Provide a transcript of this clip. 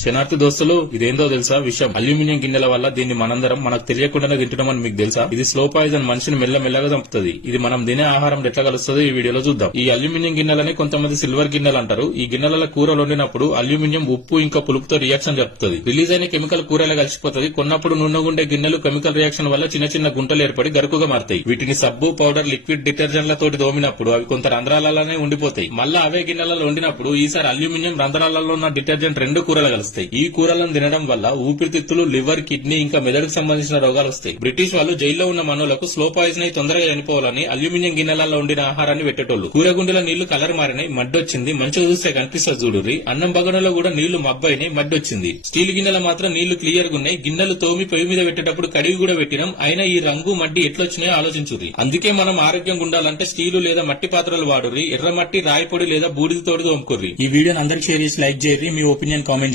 శనార్థి దోస్తులు, ఇదేందో తెలుసా విషయం? అల్యూమినియం గిన్నెల వల్ల దీన్ని మనందరం మనకు తెలియకుండానే తింటున్నామని మీకు తెలుసా? ఇది స్లో పాయిజన్, మనిషిని మెల్లమెల్లగా చంపుతుంది. ఇది మనం తినే ఆహారం ఎట్లా కలుస్తుందో ఈ వీడియోలో చూద్దాం. ఈ అల్యూమినియం గిన్నెలని కొంతమంది సిల్వర్ గిన్నెలు అంటారు. ఈ గిన్నెల కూరలు వండినప్పుడు అల్యూమినియం ఉప్పు ఇంకా పులుపుతో రియాక్షన్ చెప్తుంది. రిలీజ్ అయిన కెమికల్ కూరలో కలిసిపోతుంది. కొన్నప్పుడు నున్నగుండే గిన్నెలు కెమికల్ రియాక్షన్ వల్ల చిన్న చిన్న గుంటలు ఏర్పడి గరుకుగా మారుతాయి. వీటిని సబ్బు, పౌడర్, లిక్విడ్ డిటర్జెంట్లతోటి తోమినప్పుడు అవి కొంత రంధ్రాలలోనే ఉండిపోతాయి. మళ్ళా అవే గిన్నెలలో వండినప్పుడు ఈసారి అల్యూమినియం రంధ్రాలలో ఉన్న డిటర్జెంట్ రెండు కూరలు కలుస్తాయి. ఈ కూరలను తినడం వల్ల ఊపిరితిత్తులు, లివర్, కిడ్నీ ఇంకా మెదడుకు సంబంధించిన రోగాలు వస్తాయి. బ్రిటిష్ వాళ్ళు జైల్లో ఉన్న మనోళ్లకు స్లో పాయిజన్ అయి తొందరగా చనిపోవాలని అల్యూమినియం గిన్నెలలో వండిన ఆహారాన్ని పెట్టేటోళ్లు. కూరగుండెల నీళ్లు కలర్ మారినాయి, మడ్డొచ్చింది. మంచిగా చూస్తే కనిపిస్తుంది చూడుర్రి. అన్నం బగనలో కూడా నీళ్లు మబ్బైనాయి, మడ్డొచ్చింది. స్టీల్ గిన్నెల మాత్రం నీళ్లు క్లియర్ గా ఉన్నాయి. గిన్నెలు తోమి పొయ్యి మీద పెట్టేటప్పుడు కడిగి కూడా పెట్టినాం. అయినా ఈ రంగు మడ్డి ఎట్లొచ్చినాయో ఆలోచించుర్రి. అందుకే మనం ఆరోగ్యంగా ఉండాలంటే స్టీలు లేదా మట్టి పాత్రలు వాడుర్రి. ఎర్రమట్టి, రాయి పొడి లేదా బూడిదతోటి తోముకుర్రి. ఈ వీడియోని అందరికి షేర్ చేసి లైక్ చేయర్రి. మీ ఒపీనియన్ కామెంట్